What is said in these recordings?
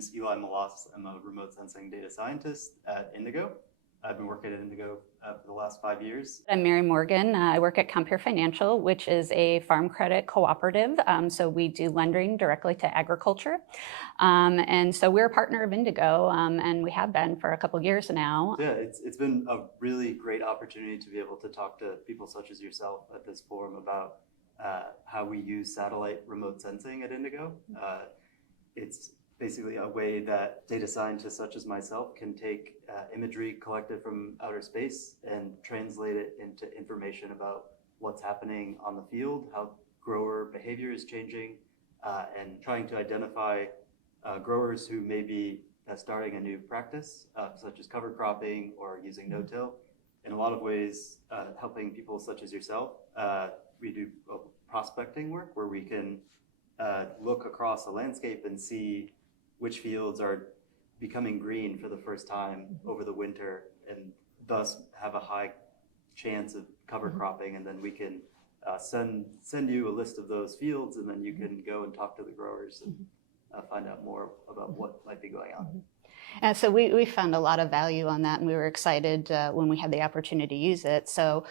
name's Eli Malas. I'm a remote sensing data scientist at Indigo. I've been working at Indigo for the last 5 years. I'm Mary Morgan. I work at Compeer Financial, which is a farm credit cooperative. So we do lending directly to agriculture. And so we're a partner of Indigo, and we have been for a couple years now. Yeah, it's been a really great opportunity to be able to talk to people such as yourself at this forum about how we use satellite remote sensing at Indigo. It's basically a way that data scientists such as myself can take imagery collected from outer space and translate it into information about what's happening on the field, how grower behavior is changing, and trying to identify growers who may be starting a new practice, such as cover cropping or using no-till. In a lot of ways, helping people such as yourself. We do prospecting work where we can look across a landscape and see which fields are becoming green for the first time over the winter and thus have a high chance of cover cropping. And then we can send you a list of those fields, and then you can go and talk to the growers and find out more about what might be going on. And so we found a lot of value on that, and we were excited when we had the opportunity to use it. So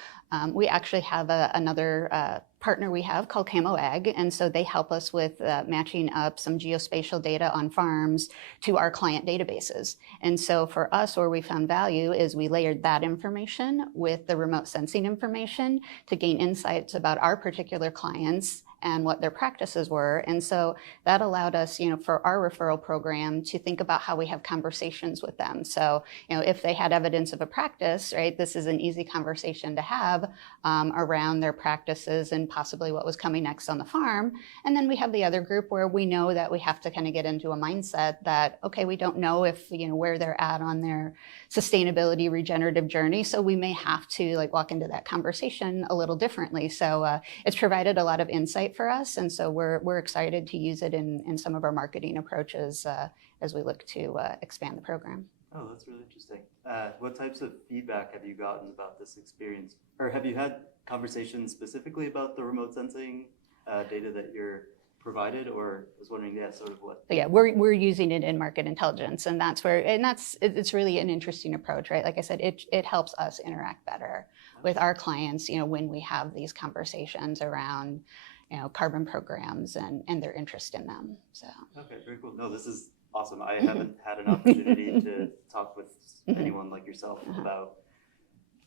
we actually have another partner we have called Camo Ag, and so they help us with matching up some geospatial data on farms to our client databases. And so for us, where we found value is we layered that information with the remote sensing information to gain insights about our particular clients and what their practices were. And so that allowed us, for our referral program to think about how we have conversations with them. So, if they had evidence of a practice, right, this is an easy conversation to have around their practices and possibly what was coming next on the farm. And then we have the other group where we know that we have to kind of get into a mindset that, okay, we don't know if, where they're at on their sustainability regenerative journey. So we may have to walk into that conversation a little differently. So it's provided a lot of insight for us, and so we're excited to use it in some of our marketing approaches as we look to expand the program. Oh, that's really interesting. What types of feedback have you gotten about this experience? Or have you had conversations specifically about the remote sensing data that you're provided, or I was wondering, sort of what? Yeah, we're using it in market intelligence, and it's really an interesting approach, right? Like I said, it helps us interact better with our clients, when we have these conversations around carbon programs and their interest in them. So. Okay, very cool. No, this is awesome. I haven't had an opportunity to talk with anyone like yourself about.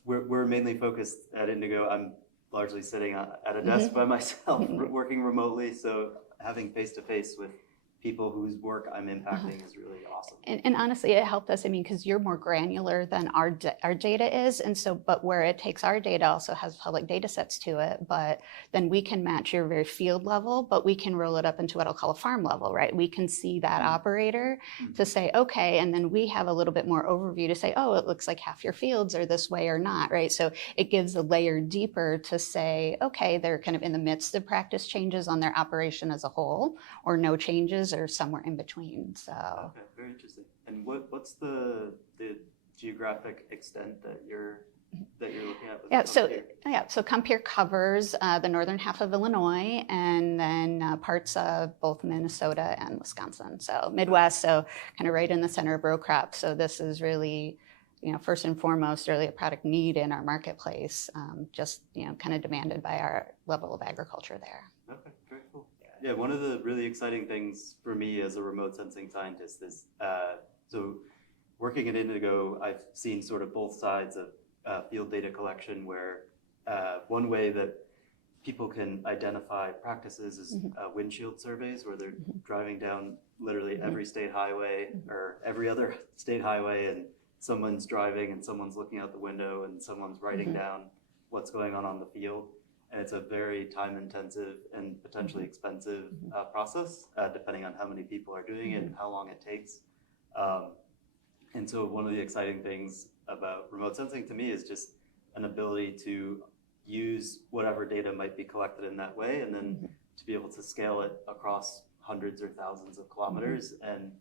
We're mainly focused at Indigo. I'm largely sitting at a desk by myself, working remotely. So having face-to-face with people whose work I'm impacting is really awesome. And honestly, it helped us, because you're more granular than our data is. And so, but where it takes our data also has public data sets to it, but then we can match your very field level, but we can roll it up into what I'll call a farm level, right? We can see that operator to say, okay, and then we have a little bit more overview to say, oh, it looks like half your fields are this way or not, right? So it gives a layer deeper to say, okay, they're kind of in the midst of practice changes on their operation as a whole, or no changes, or somewhere in between. So okay, very interesting. And what's the geographic extent that you're looking at? With so Compeer covers the northern half of Illinois, and then parts of both Minnesota and Wisconsin. So Midwest, so kind of right in the center of row crop. So this is really, first and foremost, really a product need in our marketplace, just kind of demanded by our level of agriculture there. Okay, very cool. Yeah, one of the really exciting things for me as a remote sensing scientist is, so working at Indigo, I've seen sort of both sides of field data collection, where one way that people can identify practices is windshield surveys, where they're driving down literally every state highway or every other state highway, and someone's driving and someone's looking out the window and someone's writing down what's going on the field. And it's a very time-intensive and potentially expensive process, depending on how many people are doing it and how long it takes. And so one of the exciting things about remote sensing to me is just an ability to use whatever data might be collected in that way, and then to be able to scale it across hundreds or thousands of kilometers and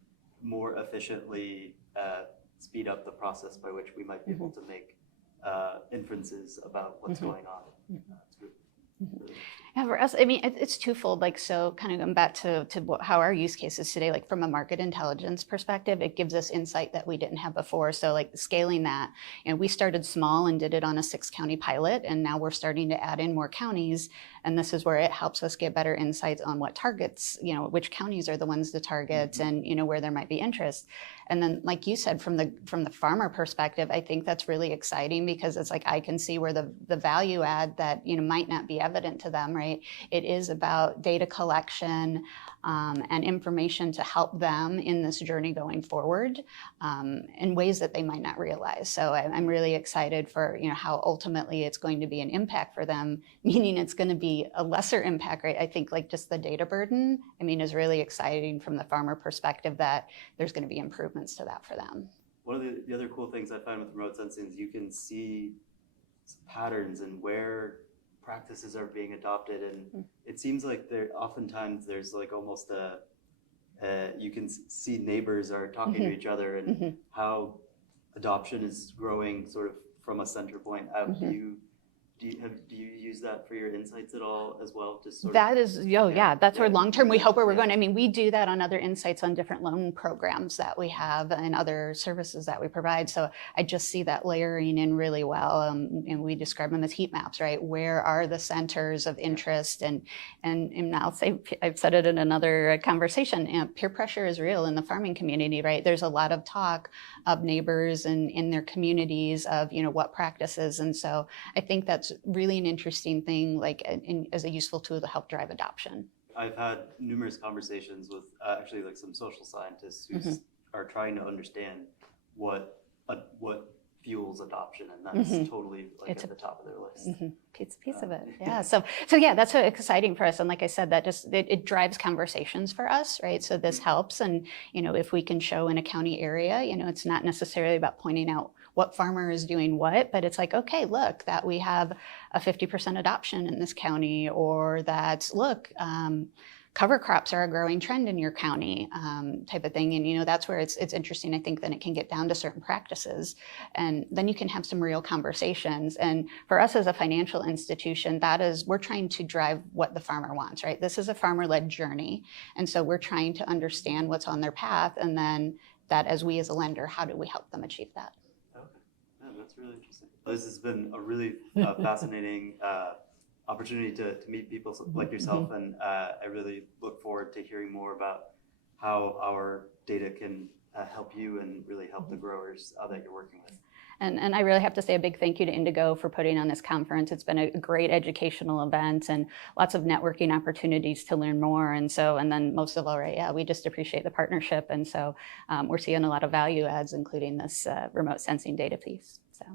more efficiently speed up the process by which we might be able to make inferences about what's going on. Yeah, for us, I mean, it's twofold. Like, so kind of going back to how our use case is today, like from a market intelligence perspective, it gives us insight that we didn't have before. So like scaling that, we started small and did it on a 6-county pilot, and now we're starting to add in more counties. And this is where it helps us get better insights on what targets, which counties are the ones to target, and where there might be interest. And then, like you said, from the farmer perspective, I think that's really exciting, because it's like I can see where the value add that might not be evident to them, right? It is about data collection and information to help them in this journey going forward in ways that they might not realize. So I'm really excited for how ultimately it's going to be an impact for them, meaning it's going to be a lesser impact, right? I think like just the data burden, is really exciting from the farmer perspective, that there's going to be improvements to that for them. One of the other cool things I find with remote sensing is you can see patterns and where practices are being adopted, and it seems like oftentimes there's like almost you can see neighbors are talking to each other, and how adoption is growing sort of from a center point out. Do you use that for your insights at all as well? Just sort that is, that's where long-term we hope where we're going. We do that on other insights on different loan programs that we have and other services that we provide. So I just see that layering in really well. And we describe them as heat maps, right? Where are the centers of interest? And I'll say, I've said it in another conversation, peer pressure is real in the farming community, right? There's a lot of talk of neighbors and in their communities of, what practices. And so I think that's really an interesting thing, like as a useful tool to help drive adoption. I've had numerous conversations with actually like some social scientists who are trying to understand what fuels adoption, and that's totally like at the top of their list. Piece of it, yeah. So yeah, that's exciting for us, and like I said, that just it drives conversations for us, right? So this helps, and if we can show in a county area, it's not necessarily about pointing out what farmer is doing what, but it's like, okay, look, that we have a 50% adoption in this county, or that, look, cover crops are a growing trend in your county, type of thing. And that's where it's interesting. I think then it can get down to certain practices, and then you can have some real conversations. And for us as a financial institution, we're trying to drive what the farmer wants, right? This is a farmer-led journey, and so we're trying to understand what's on their path, and then that as we as a lender, how do we help them achieve that? That's really interesting. This has been a really fascinating opportunity to meet people like yourself, and I really look forward to hearing more about how our data can help you and really help the growers that you're working with. And I really have to say a big thank you to Indigo for putting on this conference. It's been a great educational event and lots of networking opportunities to learn more. And then most of all, right, we just appreciate the partnership. And so we're seeing a lot of value adds, including this remote sensing data piece. So.